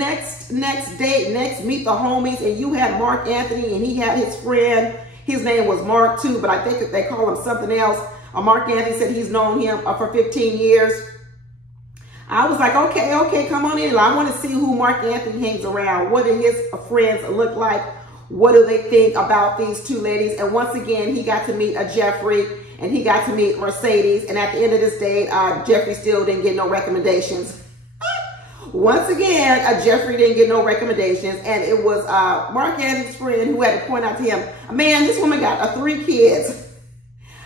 next date, next meet the homies, and you had Mark Anthony, and he had his friend. His name was Mark too, but I think that they call him something else. Mark Anthony said he's known him for 15 years. I was like, okay, come on in. I want to see who Mark Anthony hangs around. What do his friends look like? What do they think about these two ladies? And once again, he got to meet Jeffri, and he got to meet Mercedes. And at the end of this day, Jeffri still didn't get no recommendations. Once again, Jeffri didn't get no recommendations. And it was Mark Anthony's friend who had to point out to him, man, this woman got 3 kids.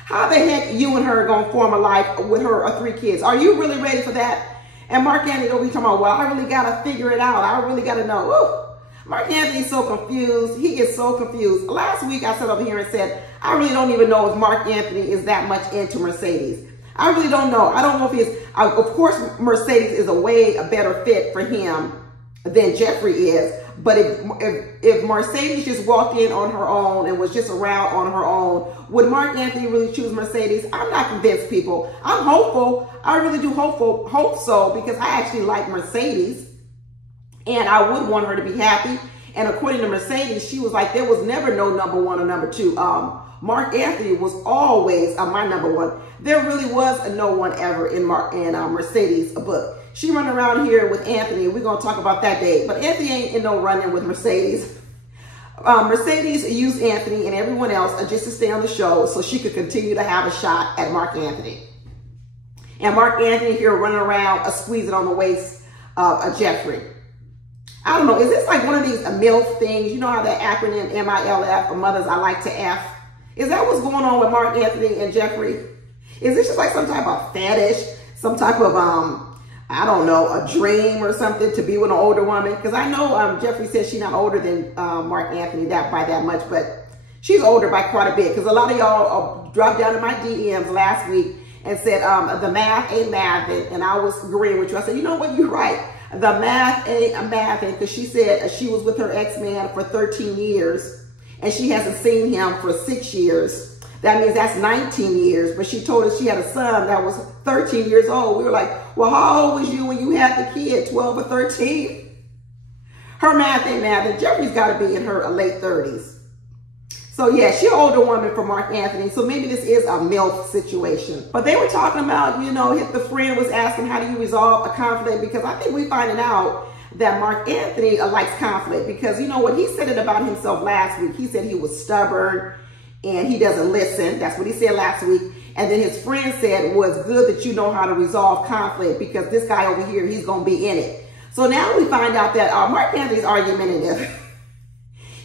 How the heck you and her are going to form a life with her 3 kids? Are you really ready for that? And Mark Anthony over here talking about, well, I really got to figure it out. I really got to know. Ooh, Mark Anthony's so confused. He is so confused. Last week, I sat over here and said, I really don't even know if Mark Anthony is that much into Mercedes. I really don't know. I don't know if he is. Of course, Mercedes is a better fit for him than Jeffri is. But if Mercedes just walked in on her own and was just around on her own, would Mark Anthony really choose Mercedes? I'm not convinced, people. I'm hopeful. I really do hope so, because I actually like Mercedes and I would want her to be happy. And according to Mercedes, she was like, there was never no number 1 or number 2. Mark Anthony was always my number 1. There really was no one ever in Mercedes' book. She run around here with Anthony. We're going to talk about that day. But Anthony ain't in no running with Mercedes. Mercedes used Anthony and everyone else just to stay on the show so she could continue to have a shot at Mark Anthony. And Mark Anthony here running around squeezing on the waist of Jeffri. I don't know. Is this like one of these MILF things? You know how that acronym MILF, mothers I like to F? Is that what's going on with Mark Anthony and Jeffri? Is this just like some type of fetish? Some type of, I don't know, a dream or something to be with an older woman? Because I know Jeffri says she's not older than Mark Anthony by that much, but she's older by quite a bit. Because a lot of y'all dropped down in my DMs last week and said the math ain't math, and I was agreeing with you. I said, you know what, you're right. The math ain't math, because she said she was with her ex-man for 13 years, and she hasn't seen him for 6 years. That means that's 19 years. But she told us she had a son that was 13 years old. We were like, well, how old was you when you had the kid, 12 or 13? Her math ain't math, and Jeffri's got to be in her late 30s. So yeah, she's an older woman for Mark Anthony. So maybe this is a MILF situation. But they were talking about, you know, the friend was asking, how do you resolve a conflict? Because I think we're finding out that Mark Anthony likes conflict, because you know what, he said it about himself last week. He said he was stubborn and he doesn't listen. That's what he said last week. And then his friend said, well, it's good that you know how to resolve conflict, because this guy over here, he's going to be in it. So now we find out that Mark Anthony's argumentative.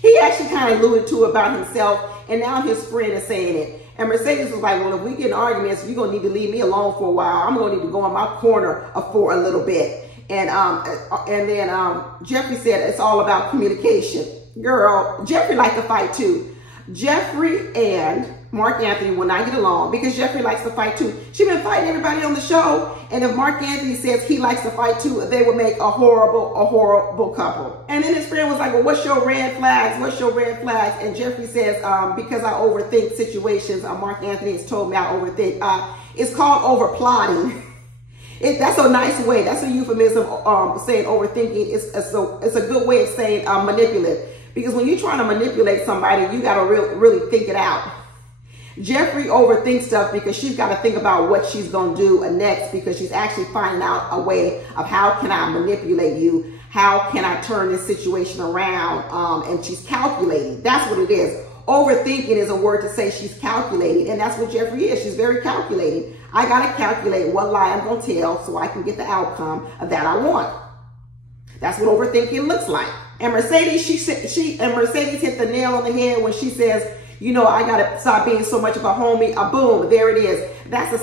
He actually kind of alluded to about himself, and now his friend is saying it. And Mercedes was like, well, if we get in arguments, you're going to need to leave me alone for a while. I'm going to need to go in my corner for a little bit. And then Jeffri said it's all about communication. Girl, Jeffri liked to fight too. Jeffri and Mark Anthony will not get along, because Jeffri likes to fight too. She's been fighting everybody on the show, and if Mark Anthony says he likes to fight too, they would make a horrible couple. And then his friend was like, well, what's your red flags? What's your red flags? And Jeffri says, because I overthink situations. Mark Anthony has told me I overthink. It's called overplotting. That's a nice way. That's a euphemism saying overthinking. It's a good way of saying manipulative. Because when you're trying to manipulate somebody, you got to really think it out. Jeffri overthinks stuff because she's got to think about what she's going to do next, because she's actually finding out a way of how can I manipulate you? How can I turn this situation around? And she's calculating. That's what it is. Overthinking is a word to say she's calculating. And that's what Jeffri is. She's very calculating. I got to calculate what lie I'm going to tell so I can get the outcome that I want. That's what overthinking looks like. And Mercedes, Mercedes hit the nail on the head when she says, you know, I got to stop being so much of a homie. Boom, there it is. That's the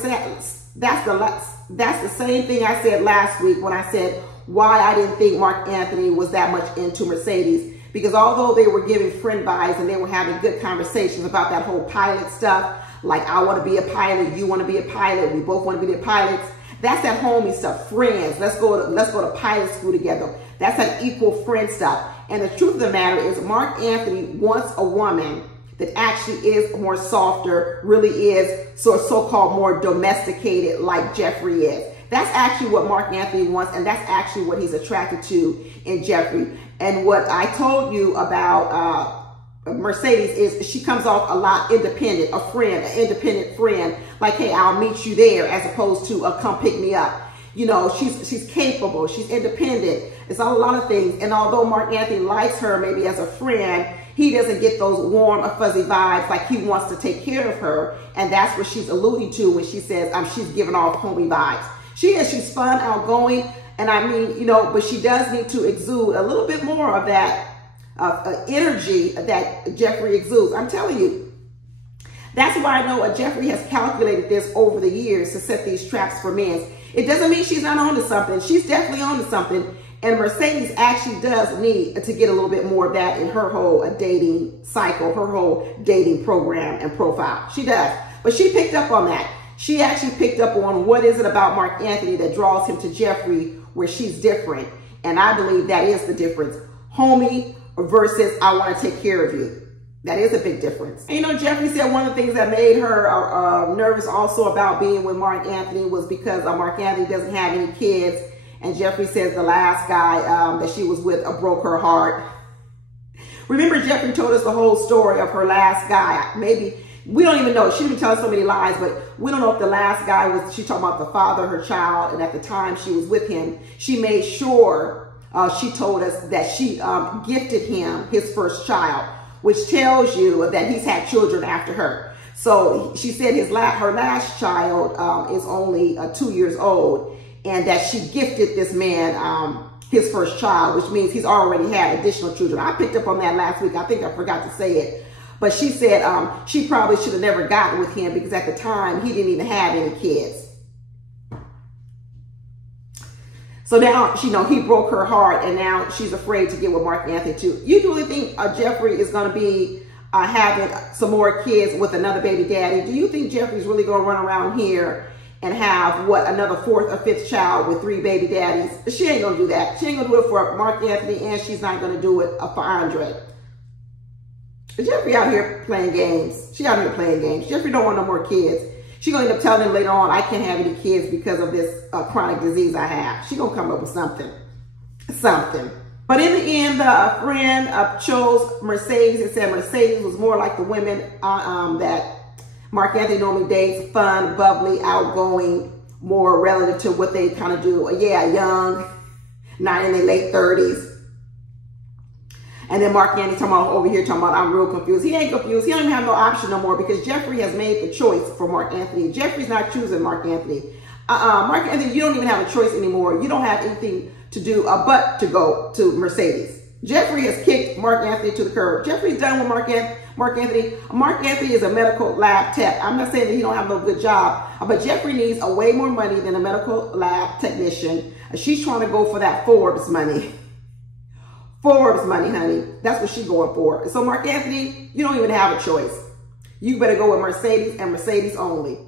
same thing I said last week when I said why I didn't think Mark Anthony was that much into Mercedes. Because although they were giving friend vibes and they were having good conversations about that whole pilot stuff, like I want to be a pilot, you want to be a pilot, we both want to be the pilots. That's that homie stuff, friends. Let's go to pilot school together. That's that equal friend stuff. And the truth of the matter is, Mark Anthony wants a woman that actually is more softer, really is so-called more domesticated like Jeffri is. That's actually what Mark Anthony wants, and that's actually what he's attracted to in Jeffri. And what I told you about Mercedes is she comes off a lot independent, a friend, an independent friend, like, hey, I'll meet you there, as opposed to come pick me up. You know, she's capable, she's independent. It's a lot of things. And although Mark Anthony likes her maybe as a friend, he doesn't get those warm or fuzzy vibes like he wants to take care of her. And that's what she's alluding to when she says she's giving off homey vibes. She's fun, outgoing, and I mean, you know, but she does need to exude a little bit more of that energy that Jeffri exudes. I'm telling you. That's why I know Jeffri has calculated this over the years to set these traps for men. It doesn't mean she's not onto something. She's definitely onto something. And Mercedes actually does need to get a little bit more of that in her whole dating cycle, her whole dating program and profile. She does. But she picked up on that. She actually picked up on what is it about Mark Anthony that draws him to Jeffri where she's different. And I believe that is the difference. Homey versus I want to take care of you. That is a big difference. And you know, Jeffri said one of the things that made her nervous also about being with Mark Anthony was because Mark Anthony doesn't have any kids. And Jeffri says the last guy that she was with broke her heart. Remember, Jeffri told us the whole story of her last guy. Maybe, we don't even know. She didn't tell us so many lies, but we don't know if the last guy was, she talking about the father of her child. And at the time she was with him, she made sure, she told us that she gifted him his first child, which tells you that he's had children after her. So she said her last child is only 2 years old, and that she gifted this man his first child, which means he's already had additional children. I picked up on that last week. I think I forgot to say it. But she said she probably should have never gotten with him because at the time he didn't even have any kids. So now, you know, he broke her heart, and now she's afraid to get with Mark Anthony too. You really think Jeffri is going to be having some more kids with another baby daddy? Do you think Jeffri's really going to run around here and have, what, another 4th or 5th child with 3 baby daddies? She ain't going to do that. She ain't going to do it for Mark Anthony, and she's not going to do it for Andre. Jeffri out here playing games. She out here playing games. Jeffri don't want no more kids. She's going to end up telling him later on, I can't have any kids because of this chronic disease I have. She's going to come up with something. Something. But in the end, a friend chose Mercedes and said Mercedes was more like the women that Mark Anthony normally dates. Fun, bubbly, outgoing, more relative to what they kind of do. Yeah, young, not in their late 30s. And then Mark Anthony talking about over here, talking about I'm real confused. He ain't confused. He don't even have no option no more because Jeffri has made the choice for Mark Anthony. Jeffri's not choosing Mark Anthony. Mark Anthony, you don't even have a choice anymore. You don't have anything to do but to go to Mercedes. Jeffri has kicked Mark Anthony to the curb. Jeffri's done with Mark Anthony. Mark Anthony is a medical lab tech. I'm not saying that he don't have no good job, but Jeffri needs way more money than a medical lab technician. She's trying to go for that Forbes money. Forbes money, honey. That's what she's going for. So Mark Anthony, you don't even have a choice. You better go with Mercedes and Mercedes only.